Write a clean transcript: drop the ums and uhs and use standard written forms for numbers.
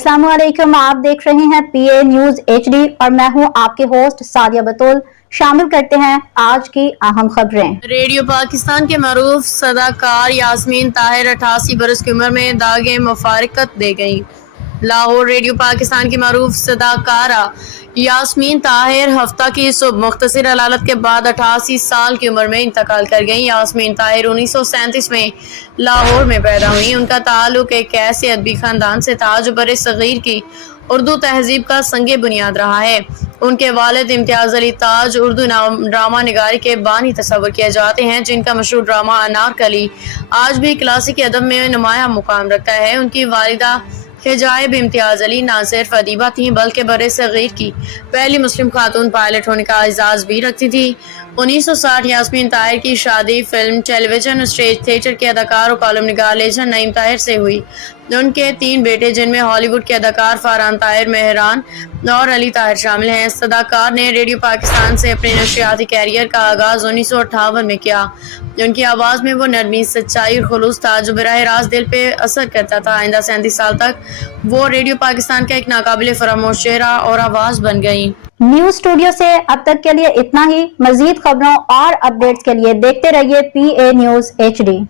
अस्सलाम वालेकुम, आप देख रहे हैं PA न्यूज HD और मैं हूं आपके होस्ट सादिया बतूल। शामिल करते हैं आज की अहम खबरें। रेडियो पाकिस्तान के मरूफ सदाकार यास्मीन ताहिर 88 बरस की उम्र में दागे मुफारकत दे गई। लाहौर रेडियो पाकिस्तान की मरूफ सदाकारा यास्मीन ताहिर हफ्ता की सुबह मुख्तसर अदालत के बाद 88 साल की उम्र में इंतकाल कर गई। यास्मीन ताहिर 1937 में लाहौर में पैदा हुई। उनका ताल्लुक एक ऐसे अदबी खानदान से था जो बरे सगीर की उर्दू तहजीब का संगे बुनियाद रहा है। उनके वालिद इम्तियाज़ अली ताज उर्दू ड्रामा निगारी के बानी तस्वर किए जाते हैं, जिनका मशहूर ड्रामा अनारकली आज भी क्लासिक अदब में नुमाया मुकाम रखता है। उनकी वालिदा हिजाब इम्तियाज़ अली ना सिर्फ अदीबा थीं बल्कि बरे सगीर की पहली मुस्लिम खातून पायलट होने का एजाज़ भी रखती थी। 1960 यास्मीन ताहिर की शादी फिल्म, टेलीविजन, स्टेज थिएटर के अदाकार और कॉलम निगार लेजर नईम ताहिर से हुई। उनके 3 बेटे जिनमें हॉलीवुड के अदाकार फरहान ताहिर, मेहरान और अली ताहिर शामिल हैं। सदाकार ने रेडियो पाकिस्तान से अपने नशियाती कैरियर का आगाज़ 1958 में किया। उनकी आवाज़ में वो नरमी, सच्चाई और खुलूस था जो बराह रास्त दिल पे असर करता था। आइंदा 37 साल तक वो रेडियो पाकिस्तान का एक नाकाबिले फरामोश चेहरा और आवाज़ बन गई। न्यूज स्टूडियो से अब तक के लिए इतना ही। मजीद खबरों और अपडेट्स के लिए देखते रहिए PA न्यूज HD।